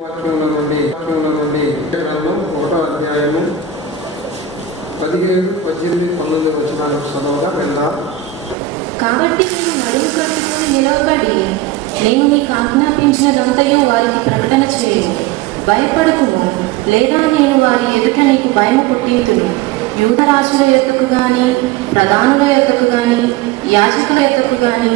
వాక్యముల నుండి 1వ అధ్యాయము 17, 18, 19 వచనాలకు చదవగా వెళ్దాం. కాబట్టి నేను నడుము కట్టుకుని నిలవబడి నేను నీకు ఆజ్ఞాపించినదంతయు వారికి ప్రకటన చేయు. భయపడకుము, లేదా నేను వారి ఎదుట నీకు భయము పుట్టింతును. యూదరాజుల యొద్దకు గాని, ప్రధానుల యొద్దకు గాని, యాజకుల యొద్దకు గాని,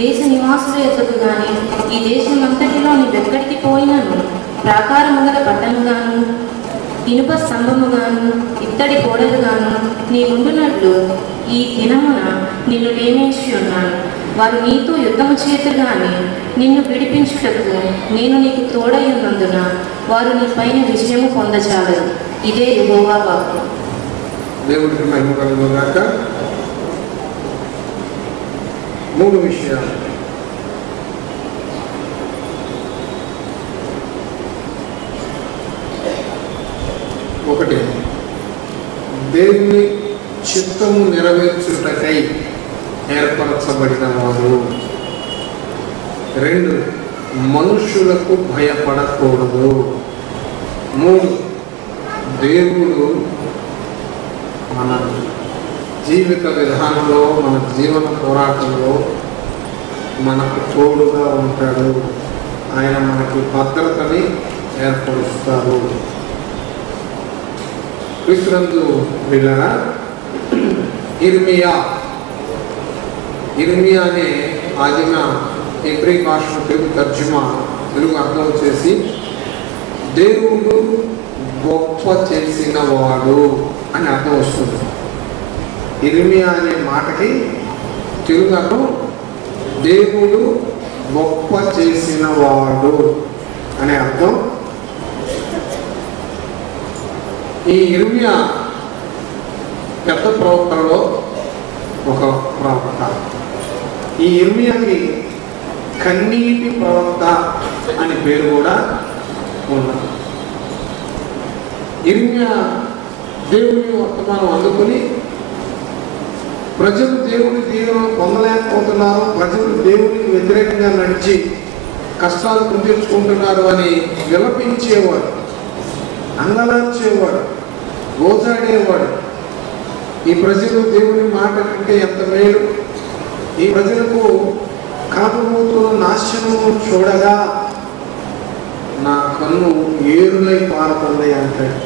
దేశ నివాసుల యొద్దకు గాని, ఈ దేశమంతటిలో నీవెక్కడికి పోయినను ప్రాకారముగల పట్టణముగాను, ఇనుప స్తంభముగాను, ఇత్తడి గోడలుగాను నీ ఉండునట్లు ఈ దినమున నిన్ను నియమించి ఉన్నాను. వారు నీతో యుద్ధము చేతురు గాని నిన్ను విడిపించుటకు నేను నీకు తోడై ఉన్నందున వారు నీ పైన విజయము పొందజాలరు. ఇదే యెహోవా వాక్కు. దేవుడికి మహిమ కలుగును గాక. 3 విషయాలు. ఒకటి, దేవుని చిత్తము నెరవేర్చుటకై ఏర్పరచబడిన వారు. 2, మనుషులకు భయపడకూడదు. 3, దేవుడు మన జీవిత విధానంలో, మన జీవన పోరాటంలో మనకు తోడుగా ఉంటాడు. ఆయన మనకి భద్రతని ఏర్పరుస్తారు. క్రీస్తునందు ప్రియులారా, ఇర్మియా అనే ఆదిమ హెబ్రీ భాష తెలుగు తర్జుమా, తెలుగు అర్థం చేసి దేవుడు గొప్ప చేసిన వాడు అని అర్థం వస్తుంది. ఇర్మియా అనే మాటకి తెలుగు అర్థం దేవుడు గొప్ప చేసిన వాడు అనే అర్థం. ఈ ఇర్మియా పెద్ద ప్రవక్తలలో ఒక ప్రవక్త. ఈ ఇర్మియాకి కన్నీటి ప్రవక్త అని పేరు కూడా ఉన్నది. ఇర్మియా దేవుని వర్తమానం అందుకుని ప్రజలు దేవుని దీవెన పొందలేకపోతున్నారు, ప్రజలు దేవునికి వ్యతిరేకంగా నడిచి కష్టాలు పొందించుకుంటున్నారు అని విలపించేవాడు, అంగలార్చేవాడు, గోజాడేవాడు. ఈ ప్రజలు దేవుని మాట కంటే ఎంత మేలు, ఈ ప్రజలకు కనపబోతున్న నాశనము చూడగా నా కన్ను ఏరులై పారుతుంది అంటాడు.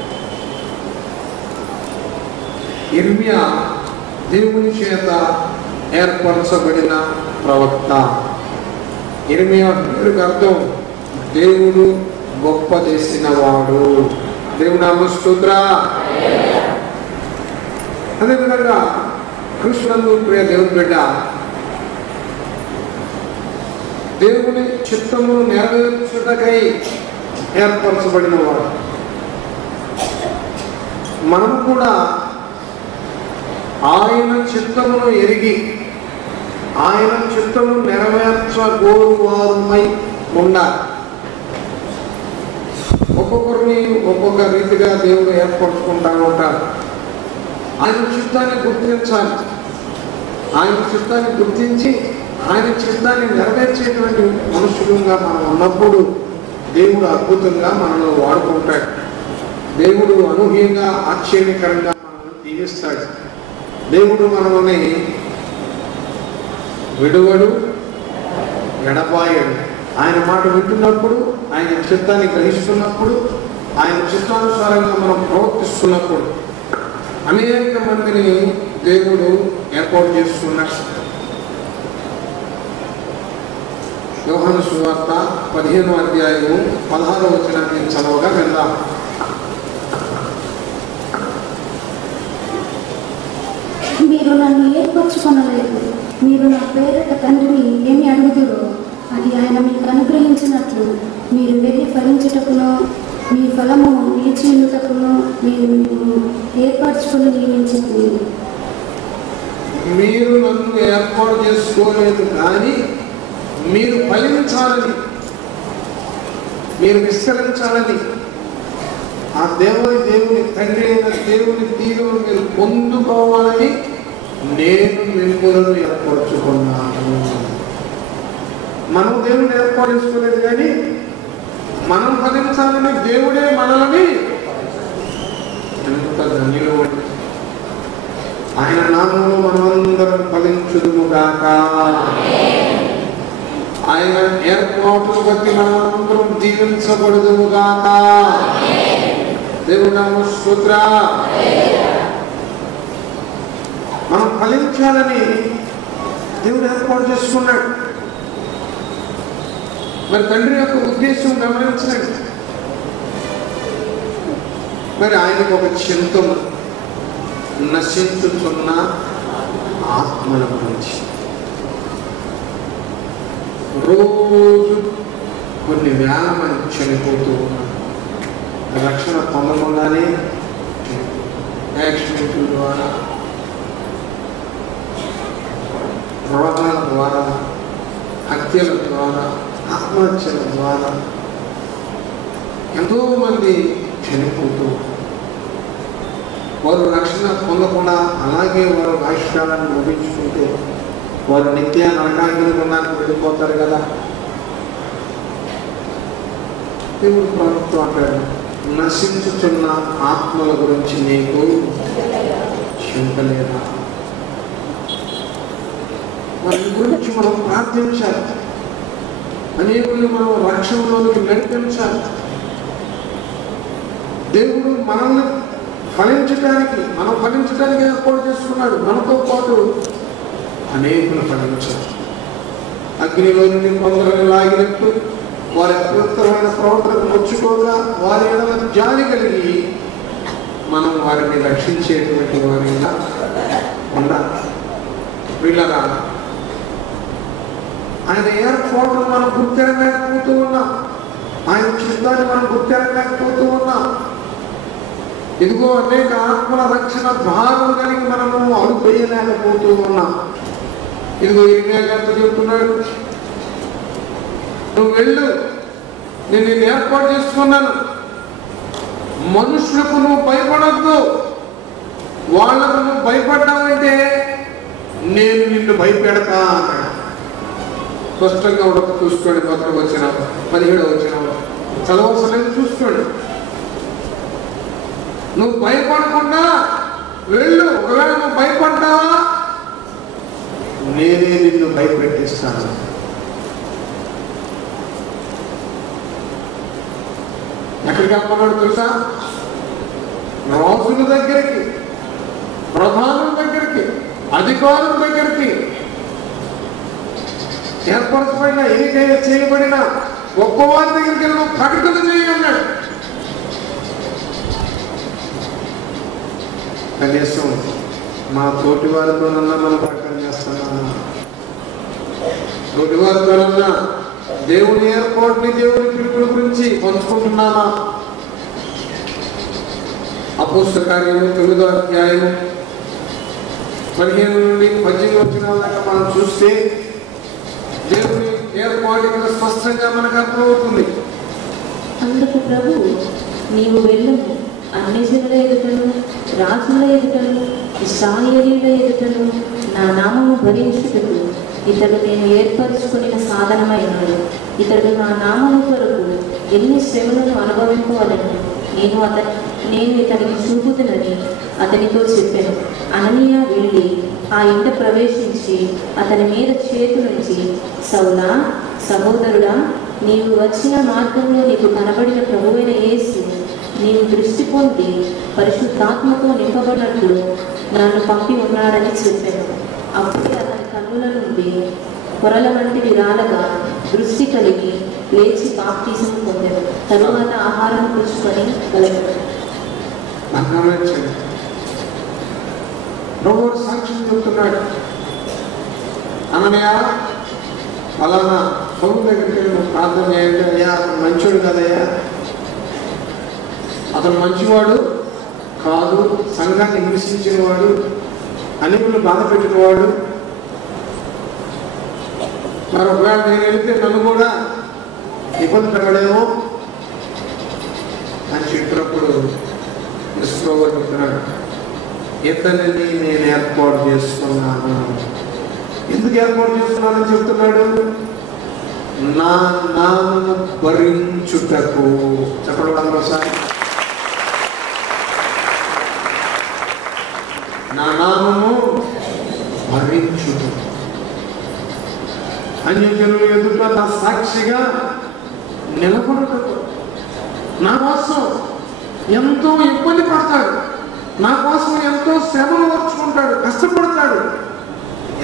ఇర్మియా దేవుని చేత ఏర్పరచబడిన ప్రవక్త. ఇర్మియా పేరుకు అర్థం దేవుడు గొప్ప చేసిన వాడు. దేవుని నామ స్తోత్రం. అదేవిధంగా కృష్ణుడు ప్రియ దేవుని బిడ్డ, దేవుని చిత్తమును నెరవేర్చుటకై ఏర్పరచబడిన వాడు. మనం కూడా ఆయన చిత్తమును ఎరిగి ఆయన చిత్తము నెరవేర్చగోరువారుమై ఉండాలి. ఒక్కొక్కరిని ఒక్కొక్క రీతిగా దేవుడు ఏర్పరచుకుంటా ఉంటారు. ఆయన చిత్తాన్ని గుర్తించాలి. ఆయన చిత్తాన్ని గుర్తించి ఆయన చిత్తాన్ని నెరవేర్చేటువంటి మనుషులుగా మనం ఉన్నప్పుడు దేవుడు అద్భుతంగా మనల్ని వాడుకుంటాడు. దేవుడు అనూహ్యంగా ఆశ్చర్యకరంగా మనల్ని దీవిస్తాడు. దేవుడు మనల్ని విడువడు, ఎడబాయడు. ఆయన మాట వింటున్నప్పుడు, ఆయన చిత్తాన్ని గ్రహిస్తున్నప్పుడు, ఆయన చిత్తానుసారంగా మనం ప్రవర్తిస్తున్నప్పుడు అనేక మందిని దేవుడు ఏర్పాటు చేస్తున్నాడు. యోహాను సువార్త 15వ అధ్యాయము 16వ వచనాన్ని చదవగా వెళ్దాం. మీరు నన్ను ఏర్పరచుకొనలేదు, మీరు నా పేరిట తండ్రిని ఏమి అడుగుదురో అది ఆయన మీకు అనుగ్రహించినట్లు మీరు వెళ్ళి ఫలించుటకును మీ ఫలము నిలిచి ఉండుటకును మీరు ఏర్పరచుకుని నియమించింది. మీరు నన్ను ఏర్పాటు చేసుకోలేదు, కానీ మీరు ఫలించాలని, మీరు విస్తరించాలని, ఆ దేవుని తండ్రి అయిన దేవుని దీవెనను మీరు పొందుకోవాలని నేను మిమ్మల్ని ఏర్పరచుకున్నాను. మనం దేవుని ఏర్పాటు చేసుకోలేదు, కానీ మనం ఫలించాలని దేవుడే మనల్ని ఎంత ధన్యులు. ఆయన నామములో మనమందరం ఫలించుదుముగాక. ఆయన ఏర్పాటును బట్టి మనమందరం దీవించబడుదుముగాక. దేవుని నామ స్తోత్ర. మనం ఫలించాలని దేవుడు ఏర్పాటు చేసుకున్నాడు. మరి తండ్రి యొక్క ఉద్దేశం గమనించండి. మరి ఆయనకు ఒక చింతం నశించుతున్న ఆత్మల గురించి. రోజు కొన్ని వేల మంది చనిపోతూ ఉన్నారు. రక్షణ పొందకుండానే యాక్సిడెంట్ల ద్వారా, రోగాల ద్వారా, హత్యల ద్వారా, ఆత్మహత్యల ద్వారా ఎంతో మంది చనిపోతూ వారు రక్షణ పొందకుండా అలాగే వారు ఆయుష్కాలాన్ని ముగించుకుంటే వారు నిత్య నరకానికి కొనడానికి వెళ్ళిపోతారు కదా. దేవుడు ప్రభుత్వం అంటాడు, నశించుతున్న ఆత్మల గురించి నీకు చింతలేదా? వారి గురించి మనం ప్రార్థించాలి. అనేకుల్ని మనం రక్షణలోకి నడిపించాలి. దేవుడు మనల్ని మనం ఫలించడానికి ఏర్పాటు చేసుకున్నాడు. మనతో పాటు అనేకులు ఫలించాలి. అగ్నిలో నుండి కొందరిని లాగినట్టు వారి అపవిత్రమైన ప్రవర్తనకు నొచ్చుకోగా వారి ఎడల జాలి కలిగి మనం వారిని రక్షించేటువంటి వారిగా ఉండాలి. వీళ్ళరా ఆయన ఏర్పాటును మనం గుర్తెరగలేకపోతూ ఉన్నాం. ఆయన చిత్తాన్ని మనం గుర్తెరగలేకపోతూ ఉన్నాం. ఇదిగో అనేక ఆత్మల రక్షణ భారం కలిగి మనము అడుగు వేయలేకపోతూ ఉన్నాం. ఇదిగో ఇర్మియా గారితో చెబుతున్నాడు, నువ్వు వెళ్ళు, నేను నిన్ను ఏర్పాటు చేసుకున్నాను, మనుషులకు నువ్వు భయపడద్దు. వాళ్లకు నువ్వు భయపడ్డావంటే నేను నిన్ను భయపెడతా అన్నాడు. స్పష్టంగా ఉండదు. చూసుకోండి, 10వ వచనం 17వ వచనం చదవసలేదు. చూసుకోండి, నువ్వు భయపడకుండా వెళ్ళు. ఒకవేళ నువ్వు భయపడ్డావా నేనే నిన్ను భయపెట్టిస్తాను. ఎక్కడికి వెళ్తున్నాడు తెలుసా? రాజుల దగ్గరికి, ప్రధానుల దగ్గరికి, అధికారుల దగ్గరికి, ఏర్పరచబడిన ఎన్నికైనా చేయబడిన గొప్పవారి దగ్గరికి వెళ్ళి ప్రకటన చేయగలన్నాడు. కనీసం మా తోటి వారితోనన్నా మనం ప్రకటన చేస్తున్నామా? తోటి వారితోనన్నా దేవుని ఏర్పాటుని, దేవుని పిలుపుల గురించి పంచుకుంటున్నామా? అపోస్తల కార్యము 9వ అధ్యాయం 15 నుండి 18 వచనాల దాకా మనం చూస్తే దేవుని ఏర్పాటు స్పష్టంగా మనకు అర్థమవుతుంది. అందుకు ప్రభు, నీవు వెళ్ళము, అన్ని జనుల ఎదుటను, రాజుల ఎదుటను, ఇశ్రాయేలీయుల ఎదుటను నా నామము భరించుటకు ఇతడు నేను ఏర్పరచుకున్న సాధనమైనాడు. ఇతడు నా నామము కొరకు ఎన్ని శ్రమలను అనుభవింపవలను నేను ఇతనికి చూపుతునని అతనితో చెప్పాను. అననీయ వెళ్ళి ఆ ఇంట ప్రవేశించి అతని మీద చేతులుంచి, సౌలా, సహోదరుడా, నీవు వచ్చిన మార్గంలో నీకు కనబడిన ప్రభువైన యేసు నీవు దృష్టి పొంది పరిశుద్ధాత్మతో నింపబడినట్లు నన్ను పంపి ఉన్నాడని చెప్పాను. అప్పుడే అతని కన్నుల నుండి పొరల వంటివి రాలగా దృష్టి కలిగి లేచి బాప్తిజం పొందాడు. తరువాత ఆహారం పుచ్చుకొని కలగడు. ప్రభు సాక్ష్యం చెప్తున్నాడు. అననీయ అలానా సౌలు దగ్గరికి వెళ్ళి ప్రార్థన చేయండి. అయ్యా అతను మంచోడు కదయ్యా, అతను మంచివాడు కాదు, సంఘాన్ని హింసించిన వాడు, అనేకులు బాధ పెట్టినవాడు. మరి ఒకవేళ నేను వెళితే నన్ను కూడా ఇబ్బంది పెట్టడేమో అని చెప్పినప్పుడు యెహోవా చెప్తున్నాడు, ఇతనిని నేను ఏర్పాటు చేసుకున్నాను. ఎందుకు ఏర్పాటు చేసుకున్నానని చెప్తున్నాడు? నా నామము భరించుటకు. చెప్పండి ఒకసారి. నా నామము భరించుటకు, అన్యజనుల ఎదుట నా సాక్షిగా నిలబడుటకు. నా కోసం ఎంతో ఇబ్బంది పడతాడు, నా కోసం ఎంతో శ్రమను ఓర్చుకుంటాడు, కష్టపడతాడు,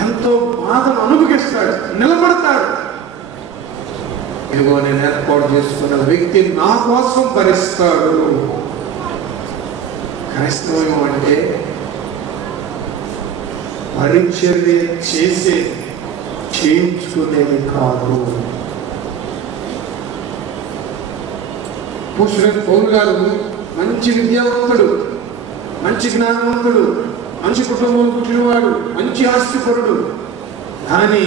ఎంతో బాధను అనుభవిస్తాడు, నిలబడతాడు. ఇదిగో నేను ఏర్పాటు చేసుకున్న వ్యక్తి నా కోసం భరిస్తాడు. క్రైస్తవం అంటే పరిచర్య చేసే చేయించుకునేది కాదు. అపోస్తలుడైన పౌలు గారు మంచి విద్యావంతుడు, మంచి జ్ఞానవంతుడు, మంచి కుటుంబం పుట్టినవాడు, మంచి ఆస్తిపరుడు. కానీ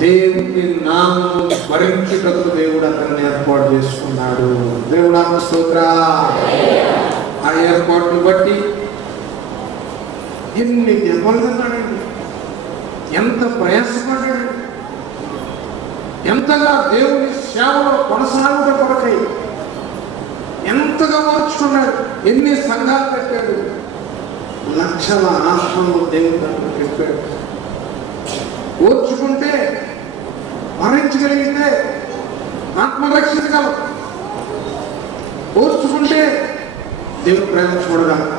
దేవుని నామము భరించుటకు దేవుడు అతన్ని ఏర్పాటు చేసుకున్నాడు. దేవుడు నామ స్తోత్రం. ఆ ఏర్పాటును బట్టి ఎన్ని దెబ్బలు తిన్నాడండి, ఎంత ప్రయాసపడ్డాడు, ఎంతగా దేవుని సేవలో కొనసాగుట కొరకై ఎంతగా ఓర్చుకున్నాడు, ఎన్ని సంఘాలు పెట్టాడు, లక్షల ఆత్మలు దేవుడు చెప్పాడు. ఓర్చుకుంటే, భరించగలిగితే ఆత్మరక్షించగలం. ఓర్చుకుంటే దేవుని ప్రేమ చూడగలం.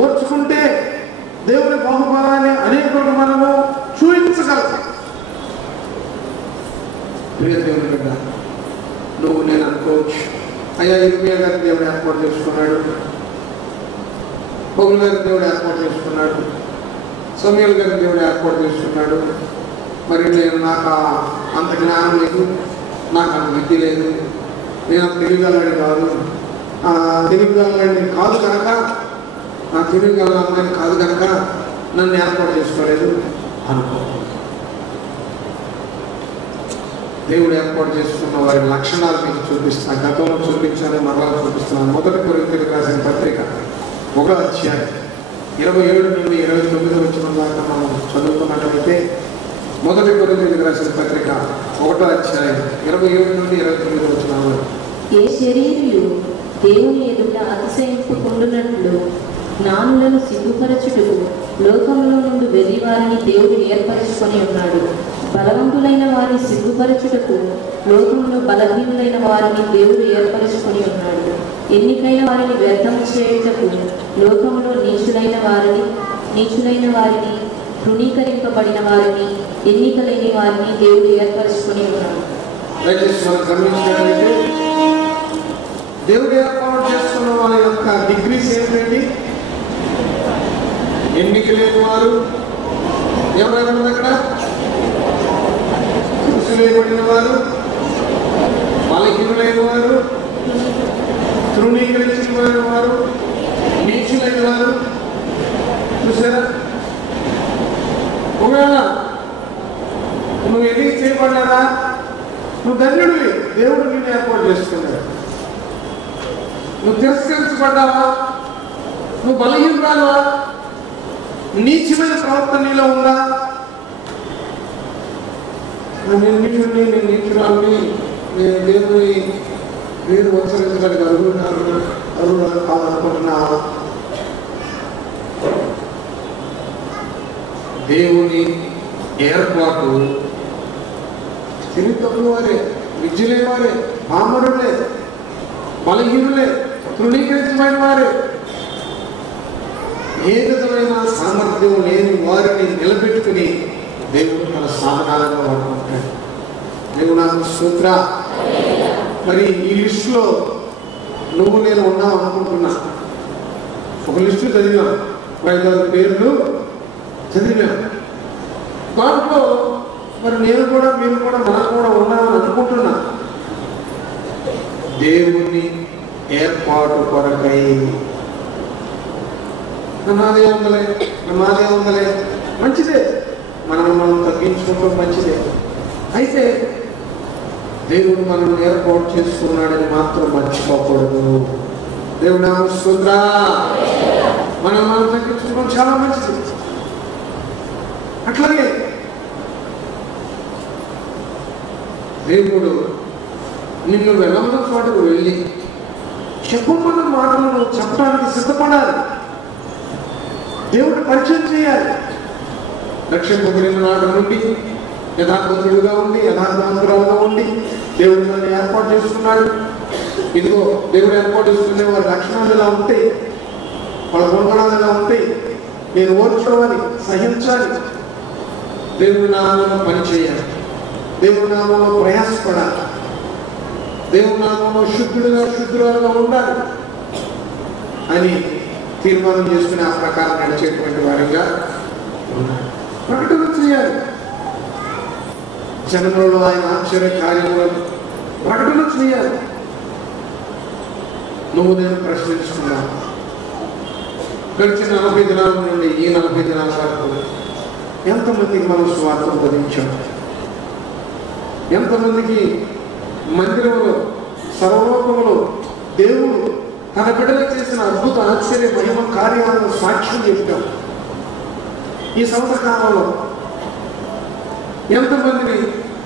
ఓర్చుకుంటే దేవుని బహుబలాన్ని అనేకులకు మనము చూపించగలం. ప్రియ దేవుని బిడ్డ, నువ్వు నేను అనుకోవచ్చు, అయ్యా ఇర్మియా గారిని దేవుడు ఏర్పాటు చేసుకున్నాడు, పౌలు గారిని దేవుడు ఏర్పాటు చేసుకున్నాడు, సమూయేలు గారిని దేవుడు ఏర్పాటు చేసుకున్నాడు. మరి నేను నాకు అంత జ్ఞానం లేదు, నాకు అంత విద్య లేదు, నేను అంత తెలియగలని కాదు, తెలియగలని కాదు కనుక, నా తెలియగల అమ్మాయిని కాదు కనుక నన్ను ఏర్పాటు చేసుకోలేదు అనుకో. దేవుడు ఏర్పాటు చేసుకున్న వారి లక్షణాలు మీకు చూపిస్తాను. గతంలో చూపించాను, మరలా చూపిస్తున్నాను. మొదటి కొరింథీయులకు రాసిన పత్రిక 1వ అధ్యాయం 27 నుండి 29 వచ్చిన దాకా మనం చదువుకున్నట్లయితే, మొదటి కొరింథీయులకు రాసిన పత్రిక 1వ అధ్యాయం 27 నుండి 29 వచ్చిన. ఏ శరీరులు దేవుని ఎదుట అతిశయింపు పొందునట్లు జ్ఞానులను సిగ్గుపరచుటకు లోకంలో నుండి వెర్రి వారిని దేవుడు ఏర్పరచుకొని ఉన్నాడు. బలవంతులైన వారిని సిగ్గుపరచుటకు లోకంలో బలహీనులైన వారిని దేవుడు ఏర్పరచుకొని ఉన్నాడు. ఎన్నికైన వారిని వ్యర్థం చేయుటకు లోకంలో నీచులైన వారిని తృణీకరింపబడిన వారిని, ఎన్నిక లేని వారిని దేవుడు ఏర్పరచుకొని ఉన్నాడు. దేవుడు ఏర్పాటు చేసుకున్న వారి యొక్క డిగ్రీస్ ఏంటండి? ఎన్నిక లేని వారు ఎవరైనా అక్కడ, కృషిలేబడిన వారు, బలహీనులైన వారు, తృణీకరించిన వారు, నీచులైన వారు. చూసారా? ఒకవేళ నువ్వు ఎన్నిక చేయబడ్డారా, నువ్వు ధన్యుడివి, దేవుడు నిన్ను ఏర్పాటు చేసుకున్నాడు. నువ్వు తిరస్కరించబడ్డావా, నువ్వు బలహీనరాలువా, నీచమైన ప్రవర్తన నీలో ఉందా? నేను నీచుడిని, నేను నీచురాలని, నేను దేవుని పేరు ఉచ్చరించడానికి అర్హుడు కాదనుకుంటున్నావా? దేవుని ఏర్పాటు తెలివి తక్కువ వారే, విద్య లేని వారే, పామరులే, బలహీనులే, తృణీకరించబడిన వారే, ఏ విధమైన సామర్థ్యం లేని వారిని నిలబెట్టుకుని దేవుడు తన సాధనాలుగా వాడుకుంటాడు. దేవుడు నాకు సూత్ర. మరి ఈ లిస్టులో నువ్వు నేను ఉన్నావు అనుకుంటున్నా. ఒక లిస్టు చదివాం, 5-6 పేర్లు చదివాం. దాంట్లో మరి నేను కూడా, మీరు కూడా, మనం కూడా ఉన్నామని అనుకుంటున్నా. దేవుని ఏర్పాటు కొరకై నాదే ఉందలే మంచిదే, మనం తగ్గించుకోవడం మంచిదే. అయితే దేవుడు మనం ఏర్పాటు చేసుకున్నాడని మాత్రం మర్చిపోకూడదు. దేవుడు నామ స్తోత్రం. మనం తగ్గించుకోవడం చాలా మంచిది. అట్లాగే దేవుడు నిన్ను వెళ్ళమన్న చోటకు వెళ్ళి చెప్పమన్న మాటలను చెప్పడానికి సిద్ధపడాలి. దేవుడు పరిచయం చేయాలి. రక్షింపబడిన నాటి నుండి యథార్థవంతుడుగా ఉండి యథార్థవంతురాలుగా ఉండి దేవుడు నన్ను ఏర్పాటు చేసుకున్నాడు. ఇదిగో దేవుడు ఏర్పాటు చేసుకునే వారి లక్షణాలు ఎలా ఉంటాయి, వాళ్ళ గుణగణాలు ఎలా ఉంటాయి, నేను ఓర్చుకోవాలి, సహించాలి, దేవుడి నామంలో పనిచేయాలి, దేవుడి నామంలో ప్రయాసపడాలి, దేవుడి నామంలో శుద్ధురాలుగా ఉండాలి అని తీర్మానం చేసుకుని ఆ ప్రకారం నడిచేటువంటి వారిగా ఉన్నారు. ప్రకటన చేయాలి. జనములలో ఆయన ఆశ్చర్య కార్యములను ప్రకటన చేయాలి. నువ్వు నేను ప్రశ్నించుకున్నావు. గడిచిన 40 దినాల నుండి ఈ 40 దినాల వరకు ఎంతమందికి మనం స్వార్థ బోధించాం? ఎంతమందికి మందిరంలో సర్వలోకములో దేవుడు తన బిడ్డలకు చేసిన అద్భుత ఆశ్చర్య మహిమ కార్యాలను సాక్ష్యం చెప్పాం? ఈ సంవత్సర కాలంలో ఎంతమందిని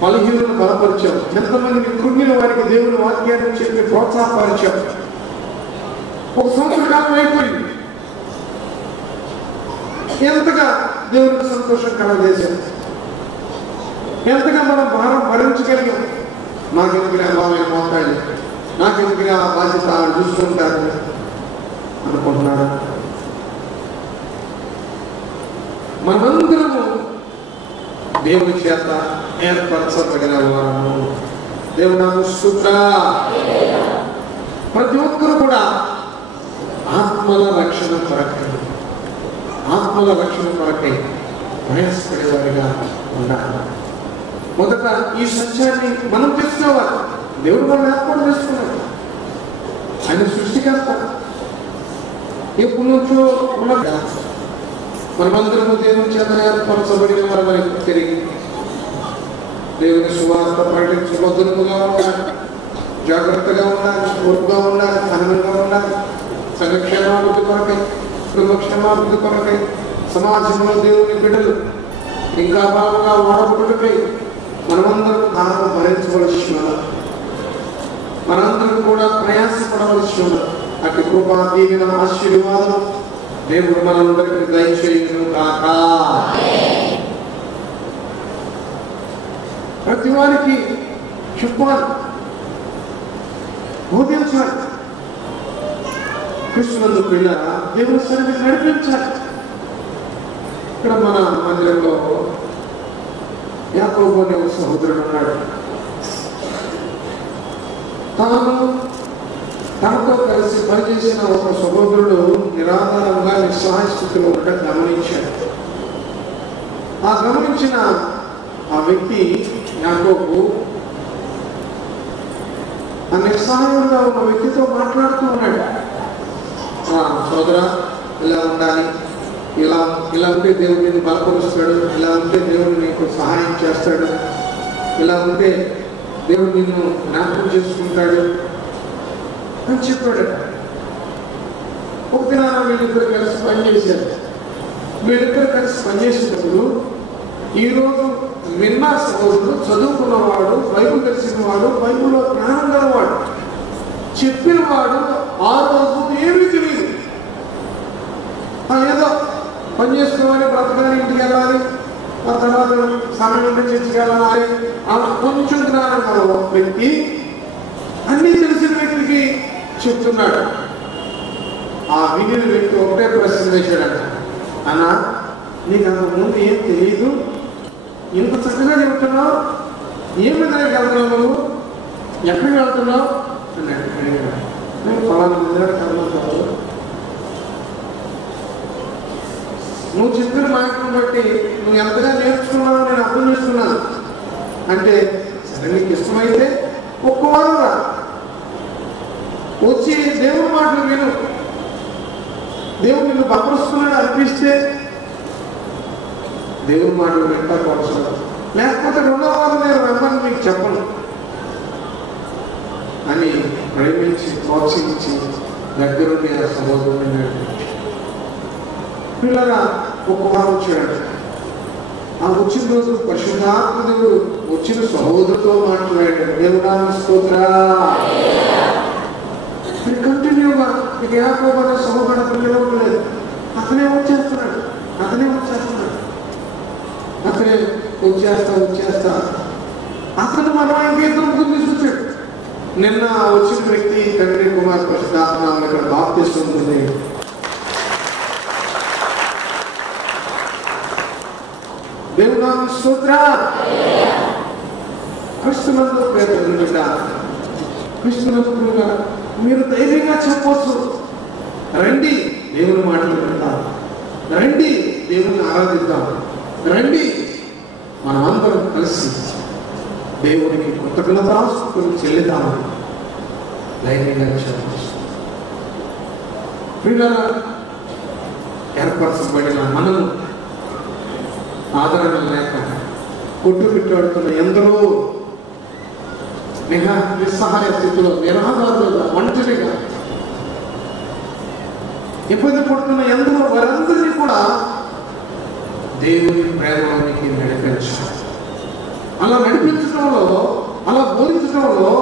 బలహీనులను బలపరిచాం? ఎంతమందిని కృంగిన వారికి దేవుని వాక్యాన్ని చెప్పి ప్రోత్సాహపరిచాం? ఒక సంవత్సర కాలం అయిపోయింది. ఎంతగా దేవునికి సంతోషం కలగజేశాం, ఎంతగా మనం భారం భరించగలిగాం. నాకెందుకు అభావమైన మోతాడు, నాకెందుకు ఆ బాధ్యత చూసుకుంటారు అనుకుంటున్నారా? మనమందరము దేవుని చేత ఏర్పరచబడిన వారము. దేవుడు నాకు స్తుత్రా. ప్రతి ఒక్కరు కూడా ఆత్మల రక్షణ కొరకై ప్రయాసపడేవారిగా ఉండాలి. మొదట ఈ సత్యాన్ని మనం తెలుసుకోవాలి. దేవుడు మనం ఏర్పాటు చేసుకున్నాడు. ఆయన సృష్టికర్త. ఎప్పటి నుంచో ఉన్నది. మనమందరము దేవుని చేత ఏర్పరచబడిన వారమని తిరిగి దేవుని సువార్త ప్రకటించబద్ధముగా ఉండాలి, జాగ్రత్తగా ఉండాలి, ఓర్పుగా ఉండాలి, సహనంగా ఉండాలి. సంఘక్షేమాభివృద్ధి కొరకై, కుటుంబక్షేమాభివృద్ధి కొరకై, సమాజంలో దేవుని బిడ్డలు ఇంకా బాగా వాడబడుటకై మనమందరం భారం భరించవలసి ఉన్నది. మనందరం కూడా ప్రయాసపడవలసి ఉన్నది. అటు కృపా దీవెన ఆశీర్వాదం దేవుడు మనందరికీ దయచేయును గాక. ప్రతి వారికి చెప్పాలి, బోధించాలి. కృష్ణునందుకు వెళ్ళారా దేవుని సన్నిధిని నడిపించాలి. ఇక్కడ మన మందిరంలో యాకోబు అనే ఒక సహోదరుడు ఉన్నాడు. తనతో కలిసి పనిచేసిన ఒక సహోదరుడు నిరాధారంగా నిస్సహాయ స్థితిలో ఉండటం గమనించాడు. ఆ గమనించిన ఆ వ్యక్తి యాకోబు ఆ నిస్సహాయంగా ఉన్న వ్యక్తితో మాట్లాడుతూ ఉన్నాడు. సోదరా, ఇలా ఉండాలి, ఇలా ఉంటే దేవుడు నిన్ను బలపరుస్తాడు, ఇలా ఉంటే దేవుడు నీకు సహాయం చేస్తాడు, ఇలా ఉంటే దేవుడు నిన్ను జ్ఞాపకం చేసుకుంటాడు అని చెప్పాడు. ఒక దినాన వీళ్ళిద్దరు కలిసి పనిచేశారు. వీళ్ళిద్దరు కలిసి పనిచేసేటప్పుడు ఈరోజు విన్న సహోదరుడు చదువుకున్నవాడు, బైబిల్ తెలిసినవాడు, బైబిల్లో జ్ఞానం గలవాడు, చెప్పినవాడు ఆ రోజు ఏమీ తెలియదు. ఏదో పని చేసుకోవాలి, బ్రతకాలి, ఇంటికి వెళ్ళాలి, ఆ తర్వాత సమయం ఉంటే చర్చికి వెళ్ళాలి, కొంచెం జ్ఞానం గల వ్యక్తి అన్నీ తెలిసిన వ్యక్తికి చెప్తున్నాడు. ఆ విని వ్యక్తి ఒకటే ప్రశ్న వేశాడట, అన్న నీకు అంతకుముందు ఏం తెలియదు, ఇంత చక్కగా చెప్తున్నావు, ఏం విధానికి వెళ్తున్నావు, నువ్వు ఎక్కడికి వెళ్తున్నావు అన్నాడు. నేను ఫలానా విధానికి వెళ్తున్నావు, నువ్వు చెప్పిన మాటను బట్టి నువ్వు ఎంతగా నేర్చుకున్నావు నేను అర్థం చేసుకున్నాను అంటే, సరే నీకు ఇష్టమైతే ఒక్క వారం రా, వచ్చి దేవుడి మాటలు విను, దేవుడు నిన్ను బలపరుస్తున్నాడు అనిపిస్తే దేవుడి మాటలు వింటా కొనసాగు, లేకపోతే 2వ వారం నేను రమ్మని మీకు చెప్పను అని ప్రేమించి ప్రోత్సహించి దగ్గరుండి ఆ సహోదరుని పిల్లగా ఒక వారం వచ్చాడు. ఆ వచ్చిన రోజు పరిశుద్ధాత్మ దేవుడు వచ్చిన సహోదరుతో మాట్లాడాడు. దేవుడా స్తోత్ర. కంటిన్యూగా ఇక యాకోబు అనే సహోదరుడు పిల్లలేదు. అతనే వచ్చేస్తున్నాడు. అతనే వచ్చేస్తా అతను మనం ఇంకేద్దరు ముందు తీసుకొచ్చాడు. నిన్న వచ్చిన వ్యక్తి తండ్రి కుమార్ పరిశుద్ధాత్మ ఇక్కడ బాప్తిస్తుంది. దేవుడా స్తోత్ర. క్రీస్తునందు ప్రియమైన బిడ్డ, క్రీస్తునందు మీరు ధైర్యంగా చెప్పవచ్చు, రండి దేవుని మాటలు వింటాం, రండి దేవుని ఆరాధిద్దాం, రండి మనమందరం కలిసి దేవునికి కృతజ్ఞతాస్తుతులు చెల్లిద్దామని ధైర్యంగా చెప్పవచ్చు. పిల్లల ఏర్పరచబడిన మనము ఆదరణ లేక కొట్టుమిట్టాడుతున్న ఎందరో నిస్సహాయ స్థితిలో నిరాధారులుగా ఒంటరిగా ఇబ్బంది పడుతున్న ఎందరో వారందరినీ కూడా దేవుని ప్రేమలోనికి నడిపించాలి. అలా నడిపించడంలో, అలా బోధించడంలో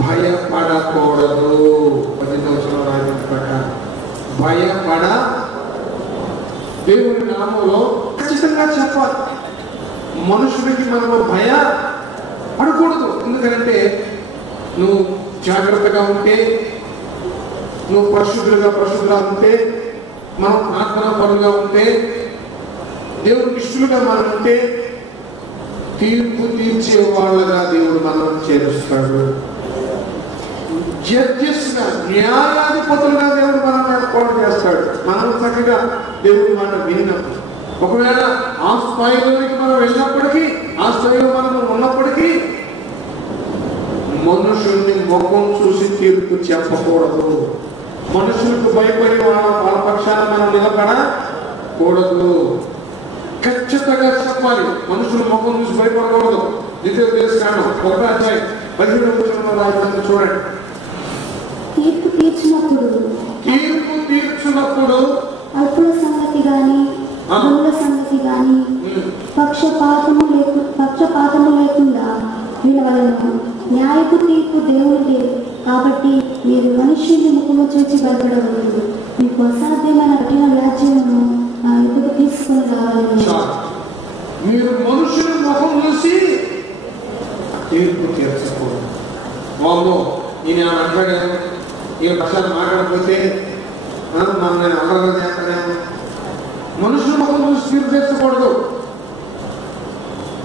భయపడకూడదు. 18వ రాజపడ భయపడ దేవుని నామంలో ఖచ్చితంగా చెప్పాలి. మనుషుడికి మనము భయపడకూడదు. ఎందుకంటే నువ్వు జాగ్రత్తగా ఉంటే, నువ్వు పరిశుద్ధులుగా ఉంటే, మనం ప్రార్థనా పరులుగా ఉంటే, దేవుడికి ఇష్టలుగా మనం ఉంటే తీర్పు తీర్చే వాళ్ళగా దేవుడు మనం చేరుస్తాడు. జడ్జెస్గా, న్యాయాధిపతులుగా దేవుడు మనం ఏర్పాటు చేస్తాడు. మనం చక్కగా దేవుడి మాట విన్నప్పుడు, ఒకవేళ ఆ స్థాయిలోకి మనం వెళ్ళినప్పటికీ, ఆ స్థాయిలో మనం ఉన్నప్పటికీ మనుషుల్ని ముఖం చూసి తీర్పు చెప్పకూడదు. మనుషులకు భయపడి వాళ్ళ పక్షాన మనం నిలబడకూడదు. ఖచ్చితంగా చెప్పాలి. మనుషులు ముఖం చూసి భయపడకూడదు. ద్వితీయోపదేశకాండం 1:15 చూడండి. తీర్పు తీర్చినప్పుడు అల్పుల సంగతి గాని బహుళ సంగతి గాని పక్షపాతము లేకుండా వినవలను. న్యాయపు తీర్పు దేవుడిదే కాబట్టి మీరు మనుష్యుని ముఖము చూచి భయపడవద్దు. మీకు అసాధ్యమైన కఠిన వ్యాజ్యమును నా ఎదుగు తీసుకుని రావాలని. మీరు మనుషుని ముఖం చూసి తీర్పు తీర్చకూడదు. వాళ్ళు ఈయన మాట్లాడాను, ఈ పక్షాలు మాట్లాడకపోతే నేను అమలు చేస్తాను. మనుషుల ముఖం చూసి తీర్పు తీర్చకూడదు.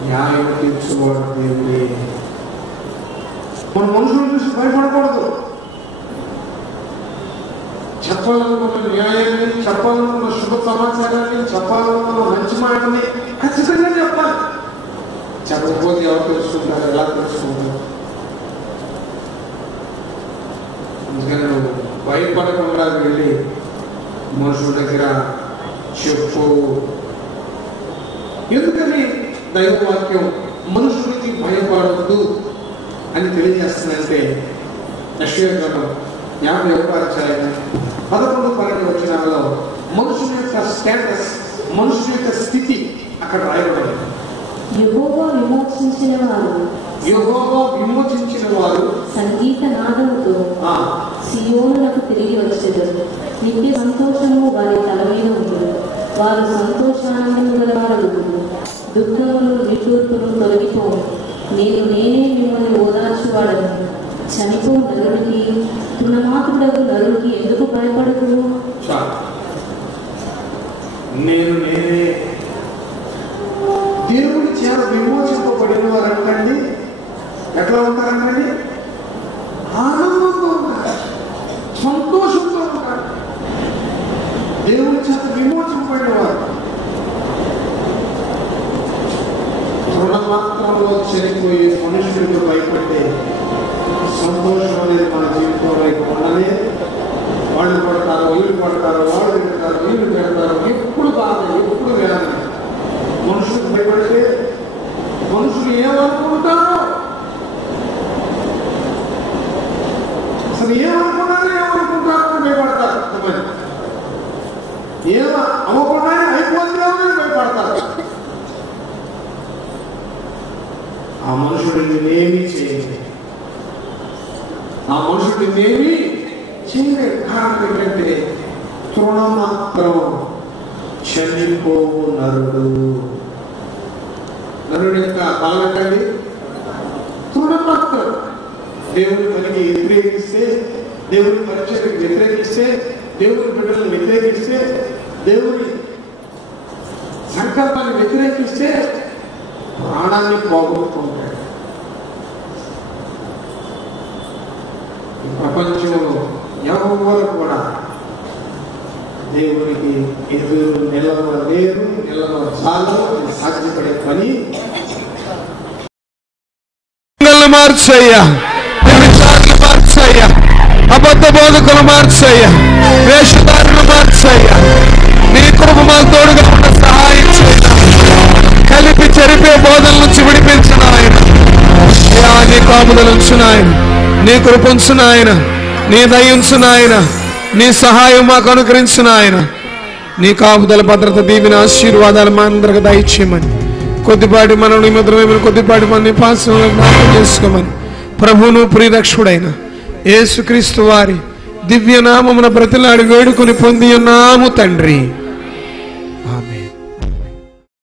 న్యాయం తీర్చుకోవడం దేవుడే. మన మనుషులను చూసి భయపడకూడదు. చెప్పాలనుకున్న న్యాయాన్ని, చెప్పాలనుకున్న శుభ సమాచారాన్ని, చెప్పాలనుకున్న మంచి మాటని ఖచ్చితంగా చెప్పాలి. చెప్పకపోతే ఎవరు తెలుసుకుంటారు, ఎలా తెలుసుకుంటారు? అందుకని నువ్వు భయపడకుండా వెళ్ళి మనుషుల దగ్గర చెప్పు. ఎందుకని దైవవాక్యం మనుషులకి భయపడవద్దు అని తెలియజేస్తుందంటే, యెషయా గ్రంథం 51:11 మనుషుల యొక్క స్టేటస్, మనుషుల యొక్క స్థితి అక్కడ రాయబడింది. యెహోవా విమోచించిన వారు సంగీత నాదముతో సియోనులకు తిరిగి వచ్చేదారు. నిత్య సంతోషము వారి తల మీద ఉంటుంది. వారు సంతోషానందము గలవారు. దుఃఖములు నిట్టూర్పులు తొలగిపోవు. నేనే మిమ్మల్ని ఓదార్చువాడను. చనిపో నరుడికి, తృణమాత్రుడకు నరుడికి ఎందుకు భయపడకు? నేనే దేవుడి చేత విమోచింపబడిన వారు అంటండి ఎట్లా ఉంటారంటండి? ఆనందంతో ఉంటారు, సంతోషంతో ఉంటారు. దేవుడి చేత విమోచింపబడిన వారు తృణమాత్రంలో చనిపోయే మనుషులకు భయపడితే సంతోషం అనేది మన జీవితంలో ఉండలే. వాళ్ళు పడతారు, వీళ్ళు పడతారు, వాళ్ళు తింటారు, వీళ్ళు పెడతారు. ఎప్పుడు బాధ, ఎప్పుడు వేదన. మనుషులకు భయపడితే మనుషులు ఏమనుకుంటారో, అసలు ఏమనుకుంటారో భయపడతారు. అమ్మకుండా అయిపోతుందో భయపడతారు. ఆ మనుషుడిని ఏమీ చేయలేదు. ఆ మనుషుడిని ఏమీ చేయలేదు. కారణం ఏంటంటే తృణమాత్రం చనిపోవు నరుడు. నరుడు యొక్క బలమేంటండి? తృణమాత్రం. దేవుని పనికి వ్యతిరేకిస్తే, దేవుని పరిచయకు వ్యతిరేకిస్తే, దేవుని బిడ్డలను వ్యతిరేకిస్తే, దేవుని సంకల్పాన్ని వ్యతిరేకిస్తే ప్రాణాన్ని పోగొట్టుకుంటాడు. ఈ ప్రపంచంలో ఎవరు కూడా దేవునికి ఎదురు నిలవలేరు, నిలవచాలు. సాధ్యపడే పని మార్చయ్యా, మార్చయ్యా, అబద్ధ బోధకులు మార్చయ్యా, వేషధారులు మార్చయ్యా. నీ కృప మాకు తోడుగా ఉన్న సహాయం చేయా. కలిపి చెరిపే బోధల నుంచి విడిపించిన ఆయన, నీ కాపుదలు ఉంచున ఆయన, నీ కృప ఉంచున ఆయన, నీ దయ ఉంచున ఆయన, నీ సహాయం మాకు అనుగ్రహించిన ఆయన. నీ కాపుదల భద్రత దీవిన ఆశీర్వాదాలు మా అందరికి దయచేయమని, కొద్దిపాటి మనం నిమిత్రమేమని కొద్దిపాటి మన నిపాసనలో జ్ఞాపకం చేసుకోమని ప్రభువును ప్రియరక్షకుడైన యేసుక్రీస్తు వారి దివ్యనామమున బ్రతిలాడి వేడుకొని పొంది ఉన్నాము తండ్రి.